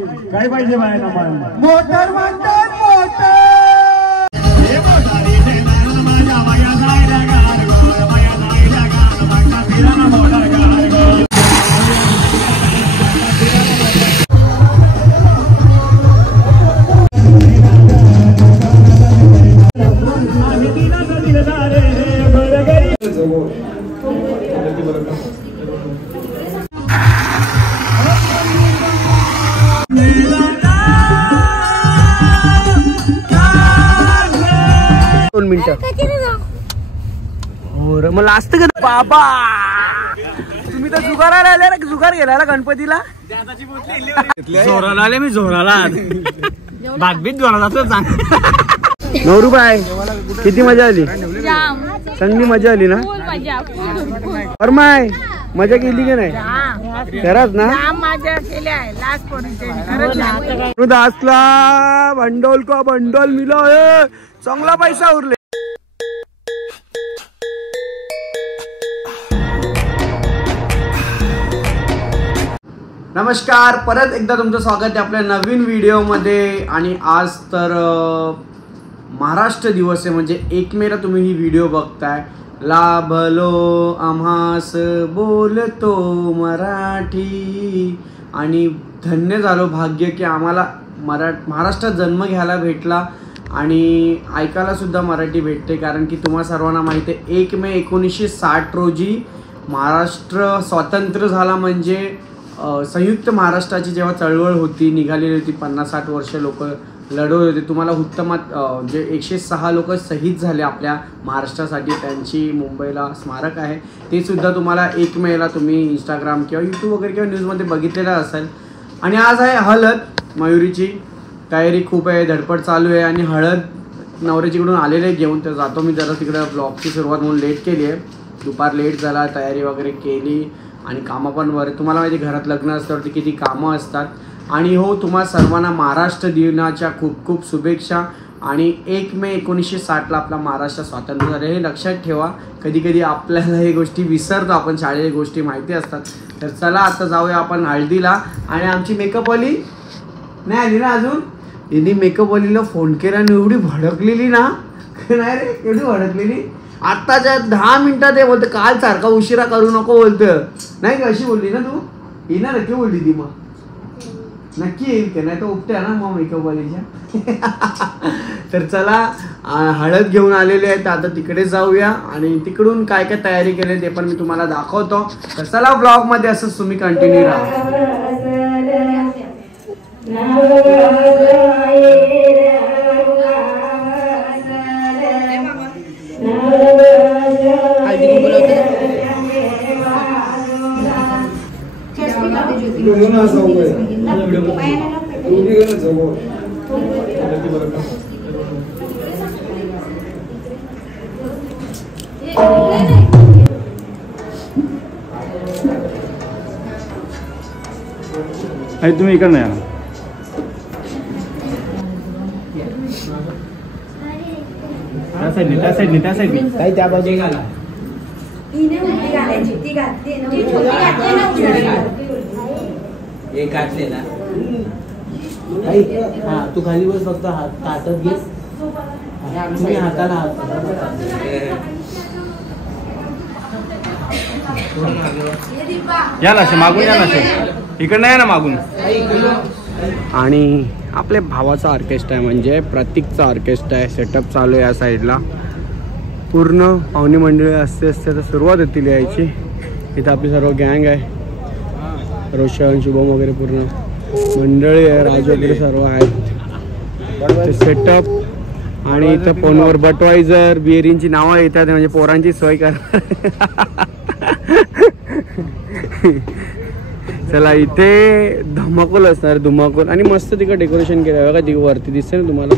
काय पाहिजे बायला मोटर म्हणतात मोटर मला असतं का बाबा तुम्ही तर जुगाराला आले ना जुगार गेला गणपतीला जोराला आले मी जोराला बागबीत जोरा जातो नवरू बाय किती मजा आली चांगली मजा आली ना फरमाय मजा केली की नाही खरंच ना दासला बंडोल का बंडोल मिलो चांगला पैसा उरले नमस्कार परत एकदा तुमचं स्वागत आहे आपल्या नवीन व्हिडिओमध्ये आणि आज तर महाराष्ट्र दिवस आहे म्हणजे 1 मेला तुम्ही ही व्हिडिओ बघताय लाभलो आम्हास बोलतो मराठी आणि धन्य झालो भाग्य की आम्हाला महाराष्ट्रात जन्म घ्यायला भेटला आणि ऐकायला सुद्धा मराठी भेटते कारण की तुम्हा सर्वांना माहिती आहे 1 मे 1960 रोजी महाराष्ट्र स्वतंत्र झाला म्हणजे संयुक्त महाराष्ट्राची जेव्हा चळवळ होती निघालेली होती 50-60 वर्ष लोक लढवत होते तुम्हाला उत्तमात जे 106 लोक शहीद झाले आपल्या महाराष्ट्रासाठी त्यांची मुंबईला स्मारक आहे ते सुद्धा तुम्हाला 1 मेला तुम्ही इंस्टाग्राम किंवा यूट्यूब वगैरे किंवा न्यूजमध्ये बघितलेलं असेल आणि आज आहे हळद मयुरीची तयारी खूप आहे धडपड चालू आहे आणि हळद नवऱ्याचीकडून आलेले घेऊन तर जातो मी जरा तिकडं ब्लॉगची सुरुवात म्हणून लेट केली आहे दुपार लेट झाला तयारी वगैरे केली आणि कामं पण बरं तुम्हाला माहिती घरात लग्न असतं तर किती कामं असतात आणि हो तुम्हा सर्वांना महाराष्ट्र दिनाच्या खूप खूप शुभेच्छा आणि 1 मे 1960ला आपला महाराष्ट्र स्वातंत्र्य झाले हे लक्षात ठेवा कधी कधी आपल्याला हे गोष्टी विसरतो आपण शाळेच्या गोष्टी माहिती असतात तर चला आता जाऊया आपण हळदीला आणि आमची मेकअपवाली नाही आली ना अजून यांनी मेकअपवालीला फोन केला आणि एवढी भडकलेली ना नाही रे एवढी भडकलेली आत्ताच्या 10 मिनिटात हे बोलतं काल सारखा उशिरा करू नको बोलतं नाही का अशी बोलली ना तू येणार नक्की बोलली ती मग नक्की येईल का नाही तर उपट्या ना मग मेकअपवालीच्या तर चला हळद घेऊन आलेले आहेत आता तिकडे जाऊया आणि तिकडून काय काय तयारी केली ते पण मी तुम्हाला दाखवतो तर चला ब्लॉगमध्ये असंच तुम्ही कंटिन्यू राहा तुम्ही इकडे नाही त्या साईडने काही त्या बाजू घाला एक घातले ना हा तू खाली बस फक्त हातात घे तुम्ही हाताला या ना मागून या ना इकडे नाही ना मागून आणि आपल्या भावाचा ऑर्केस्ट्रा आहे म्हणजे प्रतीकचा ऑर्केस्ट्रा आहे सेटअप चालू आहे या साईडला पूर्ण पाहुणे मंडळी असते असते तर सुरुवात होतील यायची इथं आपली सर्व गँग आहे रोशन शुभम वगैरे पूर्ण मंडळी आहे राज वगैरे सर्व आहेत सेटअप आणि इथं फोनवर बटवायझर बिअरिंगची नावं येतात म्हणजे पोरांची सोय करा चला इथे धमाकूल असणार धुमाकूल आणि मस्त तिकडे डेकोरेशन केलं बघा ती वरती दिसते ना तुम्हाला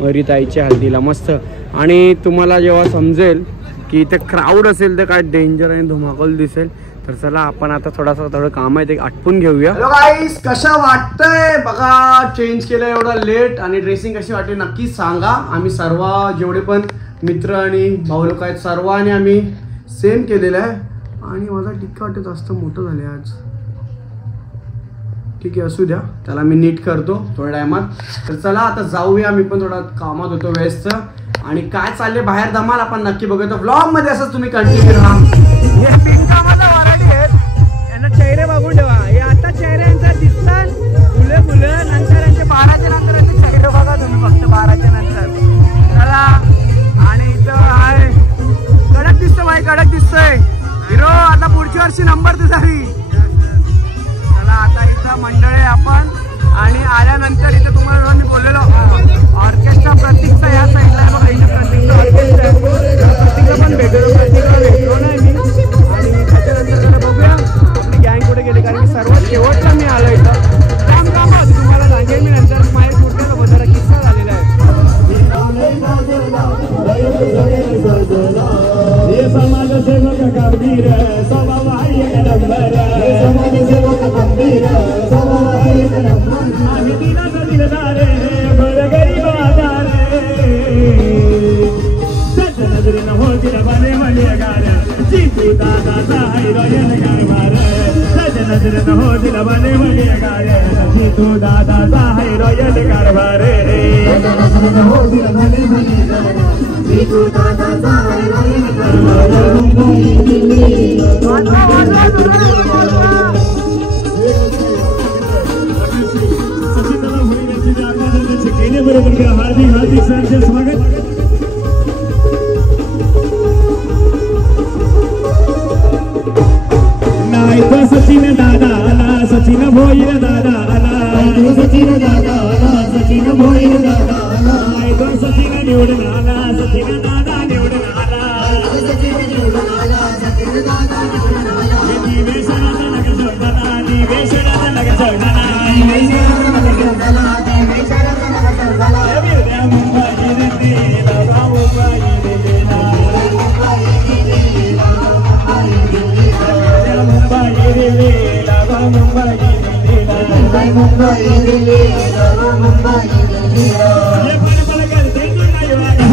वरिताईच्या हळदीला मस्त आणि तुम्हाला जेव्हा समजेल की इथे क्राऊड असेल तर काय डेंजर आणि धुमाकूल दिसेल तर चला आपण आता थोडं काम आहे ते आटपून घेऊया. हॅलो गाईस कसं वाटतंय बघा चेंज केलं एवढं लेट आणि ड्रेसिंग कशी वाटली नक्की सांगा. आम्ही सर्व जेवढे पण मित्र आणि भाऊ लोक आहेत सर्वांनी आम्ही सेम केलेलं आहे आणि माझा टिक्का वाटत जास्त मोठं झाले आज ठीक आहे असू द्या, त्याला मी नीट करतो थोड्या टायमात. तर चला आता जाऊया, मी पण थोडा कामात होतो व्यस्त. आणि काय चालले बाहेर धमाल आपण नक्की बघतो व्लॉग मध्ये, असं तुम्ही कंटिन्यू राहा. हे बिनकामाचा वराडी आहेत, यांना चेहरे बघून ठेवा. हे आता चेहऱ्यांचा दिसतात फुलं फुलं, नंतर यांचे 12च्या नंतर यांचे चेहरे बघा तुम्ही, फक्त 12च्या नंतर. चला आणि इथं आहे कडक दिसतो भाई, कडक दिसतोय हिरो. आता पुढच्या वर्षी नंबर तुझावी. चला आता इथं मंडळ आहे आपण, आणि आल्यानंतर इथं तुम्हाला मी बोललेलो ऑर्केस्ट्रा प्रतीकचा या साईडला आहे बघा, इथे प्रतीकचा ऑर्केस्ट्रा आहे. प्रतीकला पण भेटलो नाही मी. आणि त्याच्यानंतर बघूया आपली गँग कुठे गेली, कारण की सर्वात शेवटला मी आलो इथं. काम होती तुम्हाला सांगेल मी नंतर. माझ्या सुट्ट्याचा जरा किस्सा झालेला आहे. समाजसेवक गंभीर स्वभाव आहे एक नंबर, समाजसेवक गंभीर स्वभाव आहे एक नंबर. आम्ही दिनाचा दिलदार गरीब आधार, त्याच्या नजरेनं हो तिला बने मने गार. जीतू दादाचा हिरोयन कारभार, त्याच्या नजरेनं हो तिला बने मने गार. जीतू दादाचा हिरोयन कारभार, त्याच्या नजरेनं हो तिला बने मने गार. जीतू दादाचा हिरोयन कारभार. हार्दिक हार्दिक सरचे स्वागत. नाही तो सचिन दादा आला, सचिन भोईर दादा आला, सचिन दादा आला, सचिन भोईर दादा आला. नाही तो सचिन निवडून आला, सचिन दादा निवडून आला, सचिन निवडून आला, सचिन दादा निवडून आला. दिवेशनाचा नग सोडताना, दिवेशनाचा नग सोडताना, दिवेशनाचा नग सोडताना, दिवेशनाचा नग सोडताना. मुंबई दिल्लीला, मुंबई दिल्लीला, मुंबई दिल्लीला, मुंबई दिल्लीला, मुंबई दिल्लीला, मुंबई दिल्लीला, मुंबई दिल्लीला. हे पण मला करते तू नाही वागा.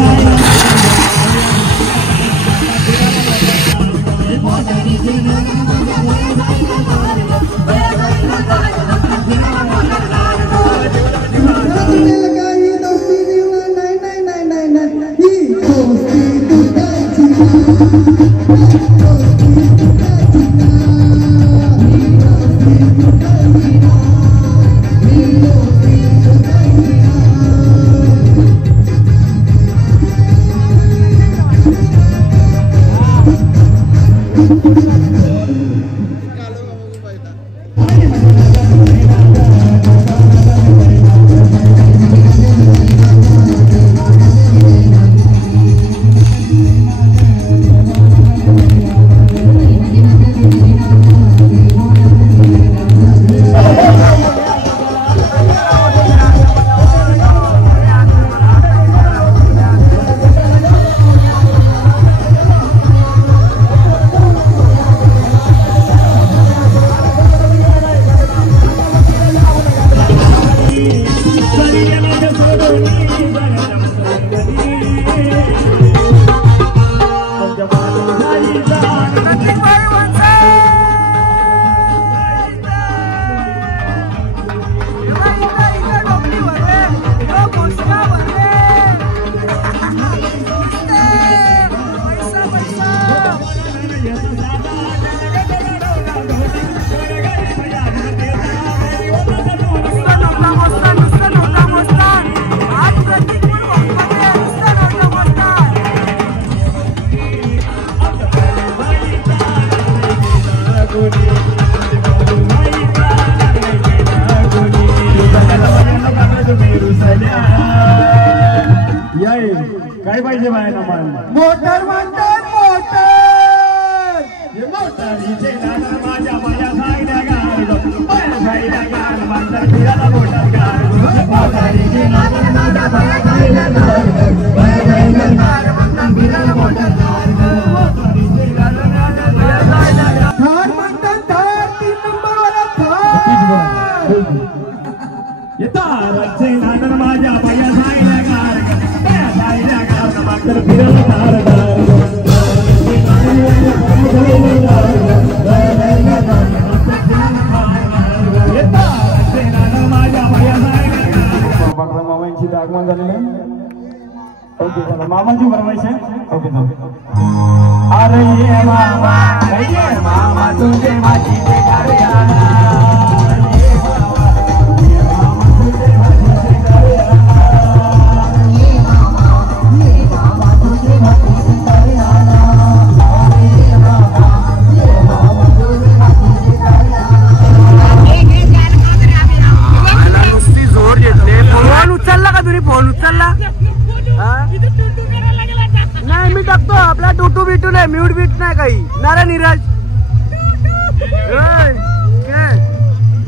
काय पाहिजे बायना मला? मोटर म्हणतात मोटर. मोटारीचे गाणं माझ्या पाया साईडा गार, पाया साईडा गार, मांजर फिरायला मोटर गार. मोटारीचे गाणं माझ्या पाया साईडा गार, पाया साईडा गार, मांजर फिरायला मोटर गार. मोटारीचे गाणं माझ्या पाया साईडा गार. थार म्हणतात थार, 3 नंबरवाला थार. ताराचे गाणं माझ्या पाया साईडा गार, पाया साईडा गार, मांजर फिरायला गार गार. ताराचे आगमन झालेलं आहे. ओके चला मामाची फरमाईश आहे. ओके चला. अरे ये मामा तुझे माझी उचलला का तुम्ही फोन उचलला नाही मी टाकतो आपला टूटू बिटू नाही म्यूट बीट नाही काही नारा नीरज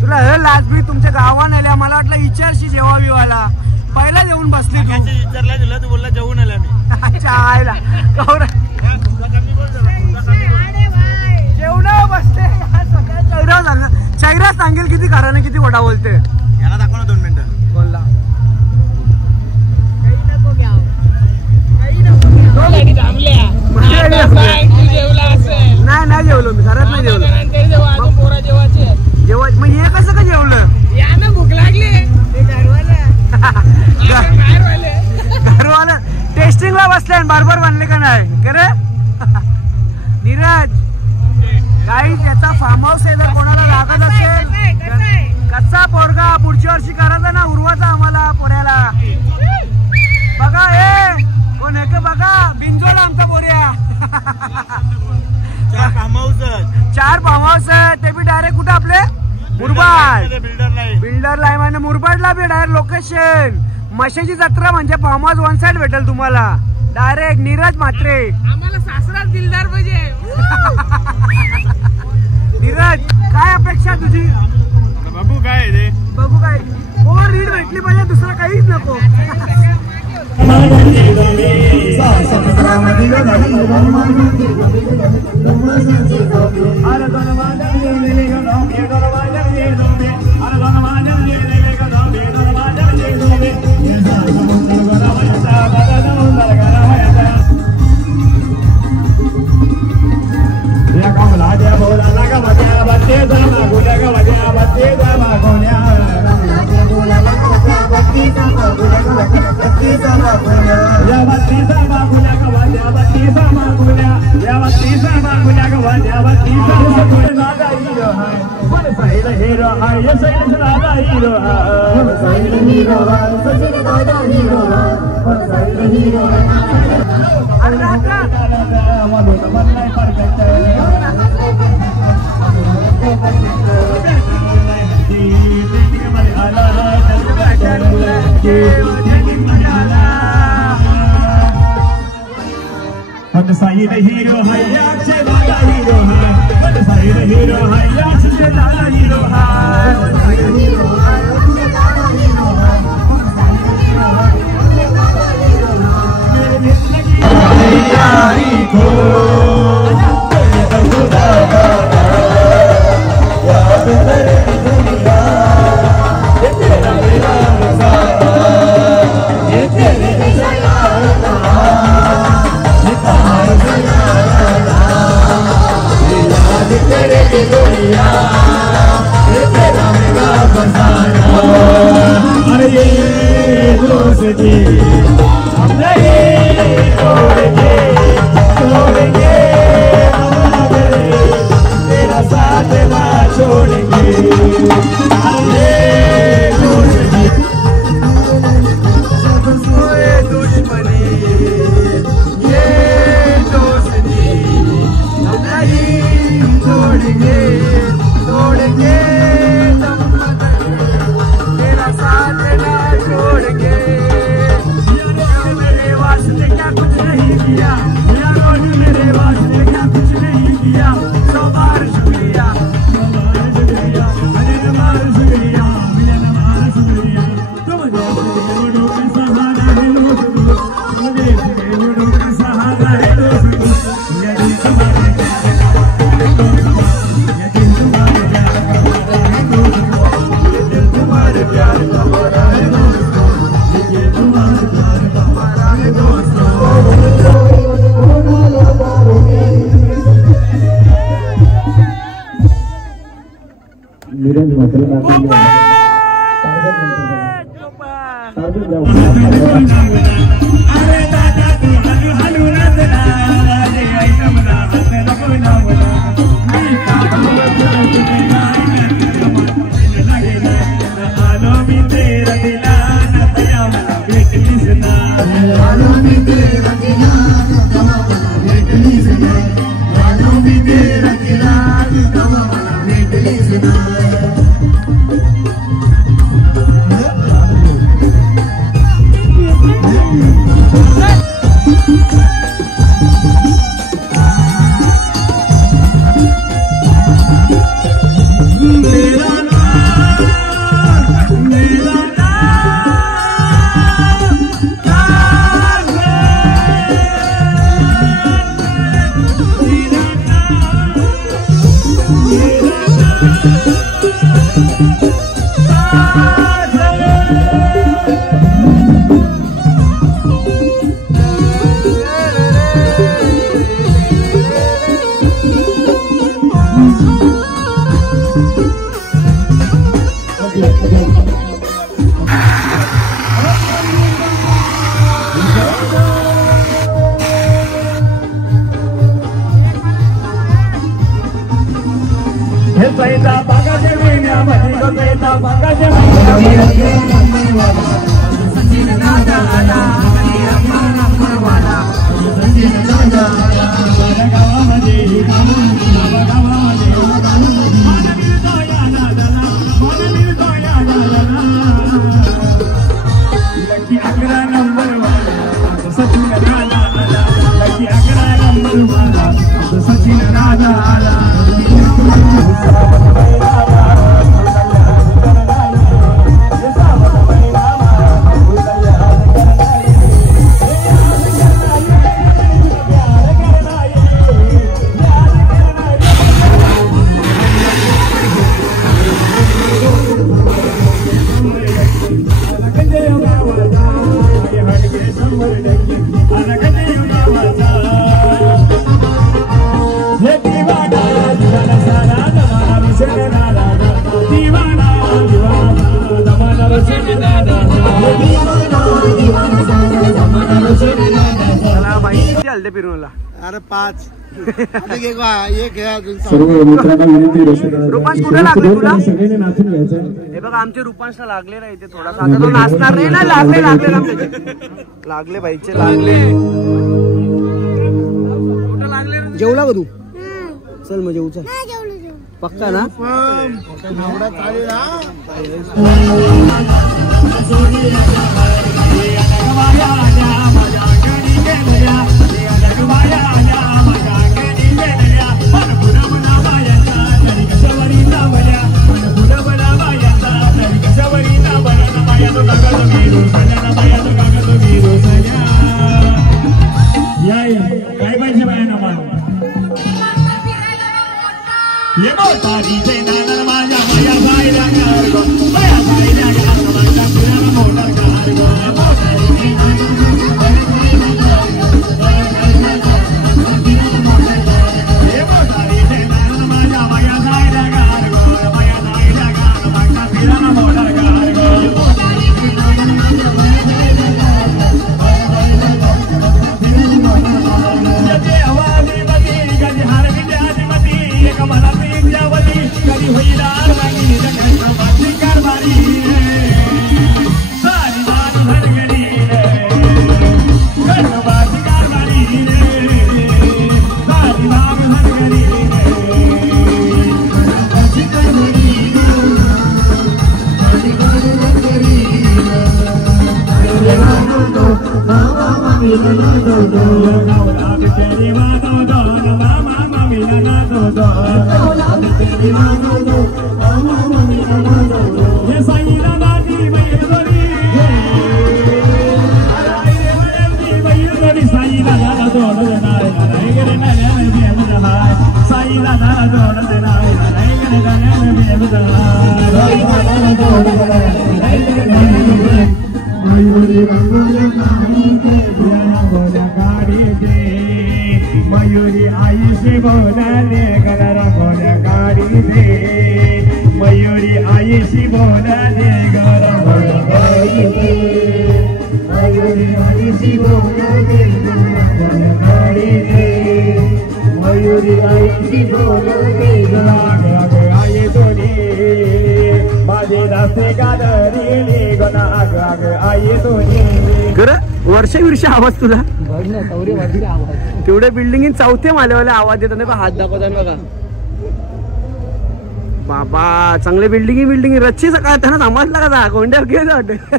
तुला हे लास्ट बी तुमच्या गावान आल्या मला वाटलं विचारशी जेव्हा विवाला पहिला जेवून बसली विचारला दिला तू बोलला जेवून आला मी अच्छा आयला जेवणा बसले चैरा सांगेल किती कारण किती खोटा बोलते याला दाखव ना 2 मिनिटं बोलला नाही जेवलो मी खरंच नाही जेवलो जेव्हा मग हे कसं का जेवलं भूक लागली घरवाला टेस्टिंगला बसले बरोबर बनले का नाही खरे नीरज काही त्याचा फार्म हाऊस आहे जर कोणाला लागत असेल कच्चा पोरगा पुढच्या वर्षी करायचा ना उर्वाचा आम्हाला पोऱ्याला बघा हे कोण आहे का बघा बिंजोला आमचा पोऱ्या 4 फार्म हाऊस ते बी डायरेक्ट कुठं आपले मुरबाड बिल्डर लाईन आणि मुरबाडला बी डायरेक्ट लोकेशन म्हशीची जत्रा म्हणजे फार्म हाऊस 1 साइड भेटेल तुम्हाला डायरेक्ट नीरज म्हात्रे आम्हाला सासराच दिलदार पाहिजे नीरज काय अपेक्षा तुझी बघू काय ते बघू काय रीड भेटली पाहिजे दुसरं काहीच नको Saída hero haya che daga hero hai saída hero haya che daga hero hai saída hero haya che daga hero hai saída hero haya che daga hero hai mere zindagi yaari ko ye to khuda ka yaad kare duniya ye tera mera sara ye tere jayana अरे ये दोस्ती हम नहीं छोड़ेंगे तेरा साथ ना छोड़ेंगे अरे दोस्ती दुश्मनी ये दोस्ती हम नहीं छोड़ेंगे तेरा साथ ना छोड़ेंगे अरे दादा तू हलू हलू नाचना रे ऐकमना हात नको लावना मी आलो मी तेरा दिला ना तया मला भेटलीस ना आलो मी तेरा दिला ना तया मला भेटलीस ना आलो मी तेरा दिला ना तया मला भेटलीस ना हलते फिरून अरे 5 सर्व मित्रांना विनंती रुपांश कुठे लागले तुला सगळ्यांनी नाचून घ्यायचं हे बघा आमचे रुपांशला लागले ना इथे थोडासा आता तो नाचणार नाही ना लागले लागले लागले भाईचे लागले कुठं लागले जेवला का तू चल मग जेवू चल पक्का ना काय पाहिजे बायांना ये मोठा डीजे नाना माझ्या माझ्या बाईला गारगो माझ्या बाईला गारगो माझ्या फिरायला मोठा गारगो मोठा डीजे ये मोठा डीजे नाना माझ्या माझ्या बाईला गारगो माझ्या बाईला गारगो माझ्या फिरायला मोठा गारगो जते आवाजी मती गजी हार विद्याजी मती एक मला पिंजावली कधी होईल आरमानी जगत बाजी कारभारी सारी बात भरगडी जगत बाजी कारभारी सारी बात भरगडी बाजी कारभारी बाजी कारभारी मामा मामी ना दो दो औलाद तेरी माँ दो दो मामा मामी ना दो दो औलाद तेरी माँ दो दो मामा मामी ना दो दो ये साईला दादी मैयरी अरे रे मैयरी मैयरी साईला दादा दो दो ना रे रे ना रे भी ना साईला दादा दो दो ना रे रे ना रे भी ना साईला दादा दो दो ना रे रे मयूरी रंगोल्या गाडी दे रंगोल्या गाडी दे मयूरी आईशी बोलाले गला रंगोल्या गाडी दे मयूरी आईशी बोलाले गला रंगोल्या गाडी दे वर्ष आवाज तुला तेवढे बिल्डिंग चौथे माल्यावाले आवाज येतात नाही हात दाखवतात बघा बाबा चांगले बिल्डिंग रच्ची सकाळ त्यांना समजला का कोंड्या घेत वाटत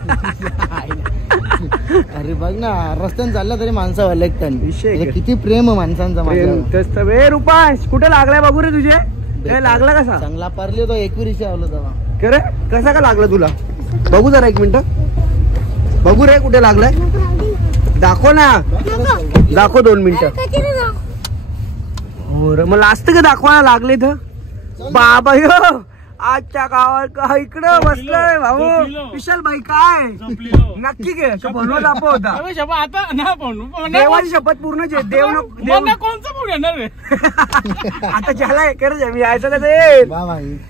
अरे बघ ना रस्त्याने चाललं तरी माणसा विषय किती प्रेम माणसांचा रुपाश कुठे लागलाय बघू रे तुझे लागला कसा चांगला पारली तो 21 आवलं तेव्हा खरे कसा का लागला तुला बघू जरा 1 मिनिट बघू रे कुठे लागलाय दाखव ना दाखव 2 मिनिटं हो रे मला असतं का दाखवायला लागले तर बाबा यो आजच्या गावात इकडं बसलोय भाऊ विशाल भाई काय नक्की घे बनवा दाखव होता देवाची शपथ पूर्ण देव आता ज्याला कर मी यायचं का ते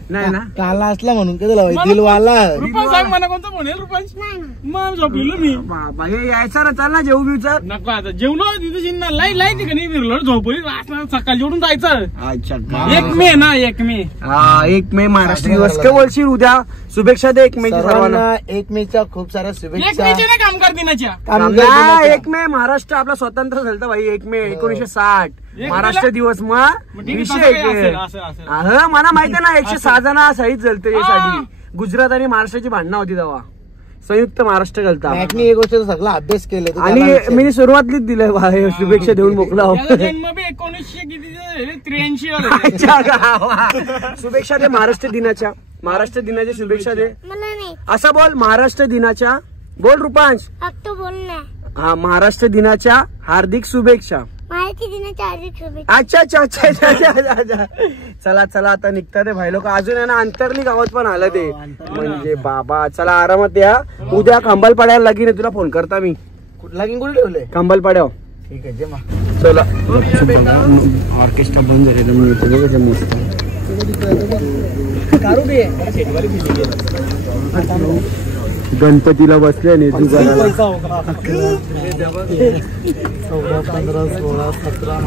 नाही ना काला असला म्हणून दिलवाला बाबा हे यायचा ना चाल ना जेवू बिवचा नको आता जेवलो तिथे लाईट ठिकाणी फिरलो झोपली सकाळी जेवून जायचं अच्छा 1 मे ना 1 मे हा 1 मे महाराष्ट्र दिवस काय बोलशील उद्या शुभेच्छा दे 1 मे सर्वांना 1 मेच्या खूप साऱ्या शुभेच्छा कामगार दिनाच्या 1 मे महाराष्ट्र आपला स्वतंत्र झालं भाई 1 मे 1960 महाराष्ट्र दिवस मग विषय मला माहिती आहे ना 106 जण शहीद झालते यासाठी गुजरात आणि महाराष्ट्राची भांडणं होती तेव्हा संयुक्त महाराष्ट्र घालता एक गोष्ट सगळा अभ्यास केले आणि मी सुरुवातीच दिलंय शुभेच्छा देऊन मोकला जन्म 1983 शुभेच्छा दे महाराष्ट्र दिनाच्या शुभेच्छा दे असं बोल महाराष्ट्र दिनाच्या बोल रुपांश हा महाराष्ट्र दिनाच्या हार्दिक शुभेच्छा अच्छा अच्छा अच्छा अच्छा चला चला आता निघता ते भाई लोक अजून आहे ना अंतरली गावात पण आलं ते म्हणजे बाबा चला आरामात या उद्या खंबालपाड्याला लगीन आहे तुला फोन करता मी लगीन कुठे ठेवले खंबालपाड्या ठीक आहे जेमा चला ऑर्केस्ट्रा बंद झाले मस्त गणपतीला बसले नाही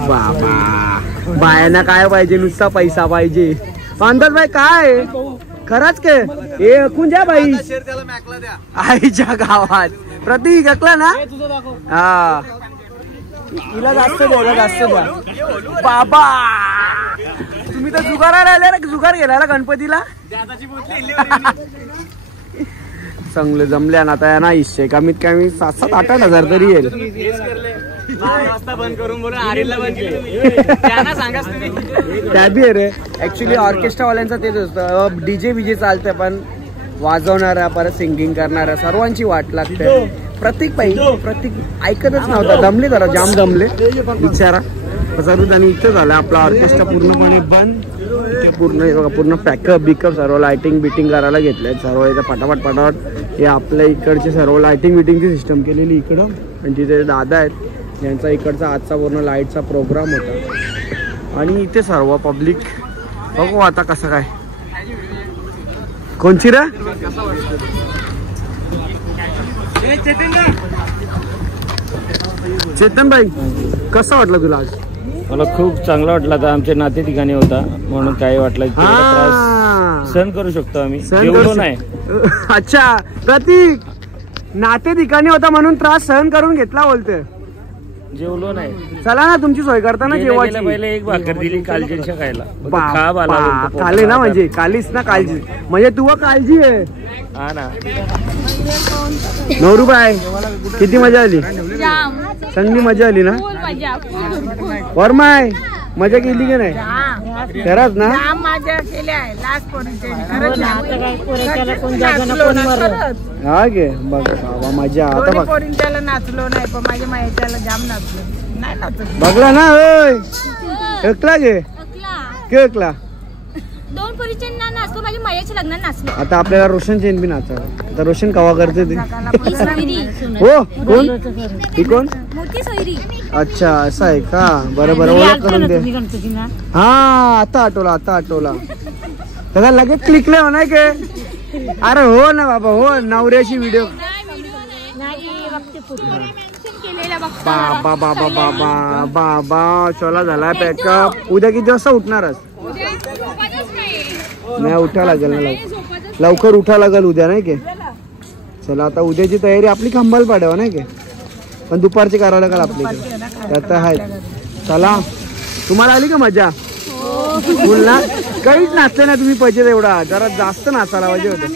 बाबा बायांना काय पाहिजे नुसता पैसा पाहिजे अंदाज भाई काय खरंच काय हे ऐकून द्या बाई आईच्या गावात प्रतीक ऐकला ना हा तिला जास्त द्या बाबा तुम्ही तर जुगारायला आले ना जुगार गेला ना गणपतीला चांगले जमल्या ना आता ना इशे कमीत कमी 7-8 हजार तरी येईल त्या बी रे ऍक्च्युली ऑर्केस्ट्रा वाल्यांचं तेच असतं डीजे बीजे चालतंय पण वाजवणाऱ्या परत सिंगिंग करणाऱ्या सर्वांची वाट लागते प्रत्येक ऐकतच नव्हता दमले जरा जाम दमले विचारा सर्व त्यांनी इथं झालं आपला ऑर्केस्ट्रा पूर्णपणे बंद पूर्ण पॅकअप बिकअप सर्व लाइटिंग बिटिंग करायला घेतलंय सर्व इथं पटापट हे आपल्या इकडचे सर्व लाइटिंग बिटिंगची सिस्टम केलेली इकडं आणि तिथे दादा आहेत यांचा इकडचा आजचा पूर्ण लाईटचा प्रोग्राम होता आणि इथे सर्व पब्लिक बघू आता कसं काय कोणची रे चेतन भाई कसं वाटलं तुला आज मला खूप चांगला वाटला आता आमच्या नाते ठिकाणी होता म्हणून काय वाटलं त्रास सहन करू शकतो आम्ही जेवलो नाही अच्छा प्रतीक नाते ठिकाणी होता म्हणून त्रास सहन करून घेतला बोलते जेवलो नाही चला ना तुमची सोय करताना जेवायची पहिले एक भाकर दिली कालजीच्या खायला काले ना म्हणजे कालीच ना काळजी म्हणजे तू काळजी आहे हा ना 9 रुपये किती मजा आली चांगली मजा आली ना वर्माय मजा केली की नाही खरंच ना हा गे बघा बाबा मजा आता बघ नाचलो नाही पण माझ्या माहितीला जाम नाचलो नाही नाचलो बघला ना ऐकला गे ऐकला 2 परिचयांना नाचलो माझ्या मायाच्या लग्नात नाचलो आता आपल्याला रोशन चेन बी नाचावं आता रोशन कवा करते ते हो कोण ही कोण मोठी सोयरी अच्छा असं आहे का बरं ओळख करून दे हा आता आठवला त्याला लगेच क्लिकले हो नाही के अरे हो ना बाबा हो नवऱ्याची व्हिडिओ बाबा बाबा बाबा बाबा चला झाला पॅकअप उद्या किती वाजता उठणारच नाही उठा लागेल ना लवकर उठा लागल उद्या नाही की. चला आता उद्याची तयारी आपली खंबाल पाडावा नाही की, पण दुपारची करायला लागल आपली त्यात आहेत. चला तुम्हाला आली का मजा? फुल ना. काहीच नाचले ना तुम्ही पैसे एवढा, जरा जास्त नाचायला पाहिजे होतं.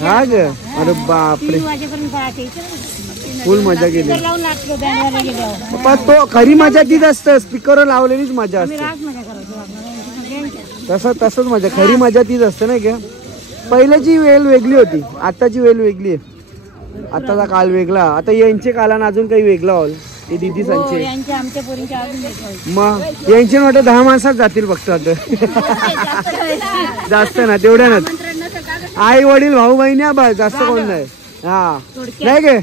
हा ग, अरे बापरे फुल मजा केली. पण तो खरी मजा तीच असतं, स्पीकर लावलेलीच मजा असते. तसंच मजा, खरी मजा तीच असते नाही का. पहिल्याची वेळ वेगळी होती, आताची वेळ वेगळी आहे. आताचा काल वेगळा, आता यांचे कालानं अजून काही वेगळा होल. ते दिदी सांचे मग यांचे वाटत 10 माणसात जातील फक्त आता. जास्त ना तेवढ्या ना, आई वडील भाऊ बहिणी बस, जास्त कोण नाही. हा नाही गे,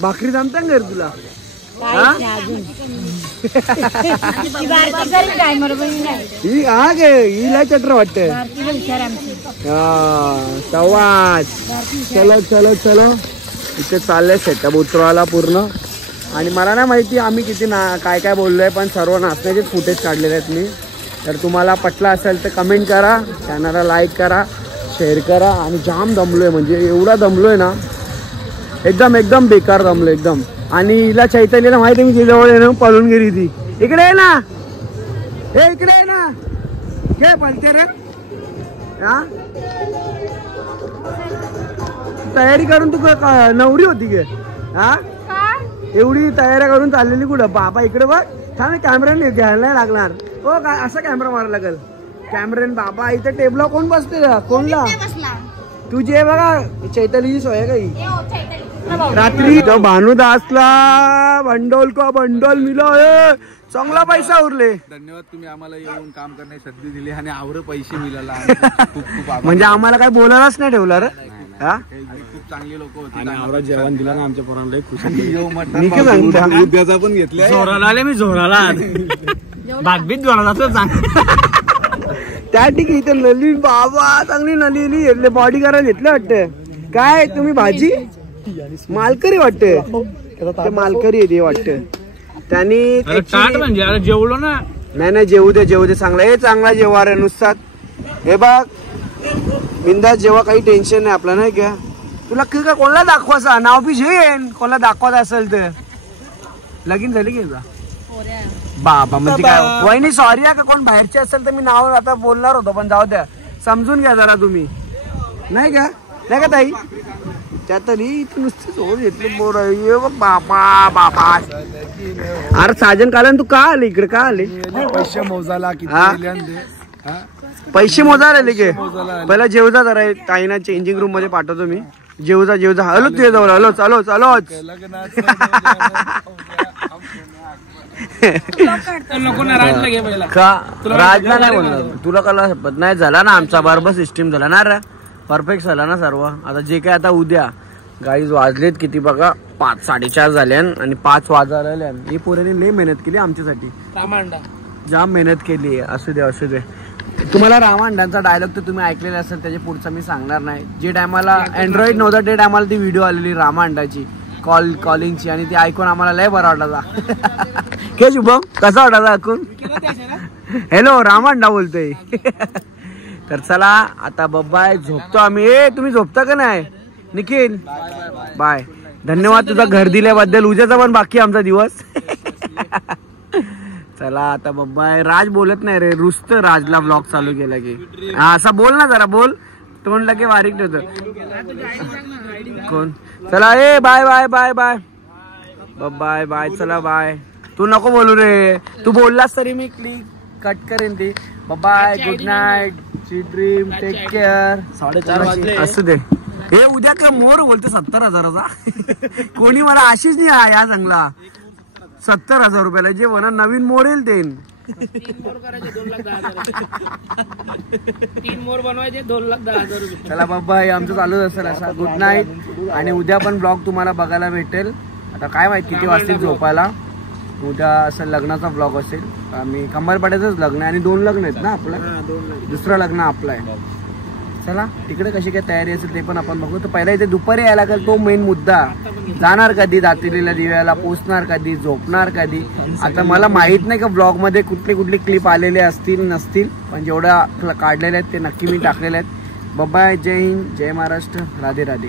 भाकरी जमता घर तुला? हा गे हिला चटर वाटत. सवाज चलो चलो चलो. इथे चाललंय सेटअप उतरवायला पूर्ण. आणि मला नाही माहिती आम्ही किती काय काय बोललोय, पण सर्व नाचण्याचेच फुटेज काढलेले आहेत मी. तर तुम्हाला पटला असेल तर कमेंट करा, चॅनलला लाईक करा, शेअर करा. आणि जाम दमलोय, म्हणजे एवढा दमलोय ना, एकदम बेकार दमलो एकदम. आणि हिला चैतन्यला माहिती आहे, मी तिच्याजवळ येणं पळून गेली ती. इकडे आहे ना, हे इकडे आहे ना, काय पळते रे? हा तयारी करून तू नवरी होती गे? हा एवढी तयारी करून चाललेली कुठं? बाबा इकडे बघ, थांब कॅमेरा घ्यायला लागणार. हो काय असा कॅमेरा मारा लागल? कॅमेरा बाबा इथे टेबला कोण बसते? कोणला? तुझे बघा चैतन्यची सोय काही. रात्री तो भानुदासला बंडोल को बंडोल मिलो, चांगला पैसा उरले. धन्यवाद, तुम्ही आम्हाला येऊन काम करण्याची संधी दिली आणि आवर पैसे मिळाला. म्हणजे आम्हाला काय बोलायलाच नाही ठेवला रे. हा खूप चांगले लोक होते आणि आवरा जेवण दिला ना आमच्या पोरांना खुश. मी काय सांगतो, उद्याचा पण घेतलाय. जोराला आले मी, जोराला बागबीत जोरा जातो. त्या ठिकाणी इथे नली बाबा चांगली नली बॉडी करायला घेतलं वाटतं. काय तुम्ही भाजी मालकरी वाटते, मालकरी आहे ते वाटतं. त्यांनी म्हणजे जेवलो ना. नाही जेवू दे चांगला. हे चांगला जेवा रे नुसतात. हे बघ बिंदास जेव्हा, काही टेन्शन नाही आपलं नाही का. तुला का कोणाला दाखवायचा नाव बी येईन, कोणाला दाखवायचं असेल तर. लगीन झाली की बाबा म्हणजे काय वहिनी सॉरी का कोण बाहेरचे असेल तर मी नाव आता बोलणार होतो, पण जाऊ द्या, समजून घ्या जरा तुम्ही नाही का ताई. त्या तरी नुसती जोर घेतली बोर. बाबा बाबा अरे साजन कालन तू का आले इकडे? का आले? पैसे मोजायला पैसे मोजायला आले की? पहिला जेवजा जरा, ताईना चेंजिंग रूम मध्ये पाठवतो मी. जेवजा हलो तुझ्या जवळ, हलोच राजला नाही बोलणार तुला. कला नाही झाला ना आमचा, बरोबर सिस्टीम झाला ना रे, परफेक्ट झाला ना सर्व. आता जे काय आता उद्या गाईज वाजलेत किती बघा, 5 4:30 झाले आणि 5 वाजायला. ही पोरांनी लई मेहनत केली आमच्यासाठी, जाम मेहनत केली. असू दे. तुम्हाला रामांडांचा डायलॉग तर तुम्ही ऐकलेला असेल, त्याच्या पुढचा मी सांगणार नाही. जे टायमाला अँड्रॉइड नव्हता ते टायमाला ती व्हिडिओ आलेली रामांडाची कॉलिंगची, आणि ती ऐकून आम्हाला लय बरा वाटायचा. के शुभम कसा वाटायचा ऐकून? हॅलो रामांडा बोलतोय. तर चला आता बाय, झोपतो आम्ही. तुम्ही झोपता का नाही? निखिल बाय, धन्यवाद तुझा घर दिल्याबद्दल. उद्याचा पण बाकी आमचा दिवस. चला आता बाय. राज बोलत नाही रे, रुस्त राजला ब्लॉग चालू केला की. हा असा बोल ना, जरा बोल, तोंड लगे बारीक ठेवतो कोण. चला ए bye bye bye bye bye bye. चला बाय. तू नको बोलू रे, तू बोललास तरी मी कट करेन ती. Bye, good night, sweet dream, take care. 4:30 असू दे. हे उद्या का मोर बोलते 70,000चा. कोणी मला आशिष नाही या चांगला 70,000 रुपयाला. जे म्हणा नवीन मोर येईल ते 3 मोर करायचे 2,10,000 मोर बनवायचे 2,10,000 रुपये. चला बाबा, आमचं चालूच असेल असा. Good night. आणि उद्या पण ब्लॉग तुम्हाला बघायला भेटेल. आता काय माहित किती वाजतील झोपायला. उद्या असं लग्नाचा ब्लॉग असेल. आम्ही कंबारपाड्याचंच लग्न आहे आणि 2 लग्न आहेत ना आपलं. दुसरं लग्न आपलं आहे. चला तिकडे कशी काय तयारी असेल ते पण आपण बघू. तर पहिला इथे दुपारी यायला लागेल, तो मेन मुद्दा. जाणार कधी दातेलीला दिव्याला, पोचणार कधी, झोपणार कधी. आता मला माहित नाही का ब्लॉग मध्ये कुठले क्लिप आलेले असतील नसतील, पण जेवढ्या काढलेले आहेत ते नक्की मी टाकलेले आहेत. बाय, जय हिंद, जय महाराष्ट्र, राधे राधे.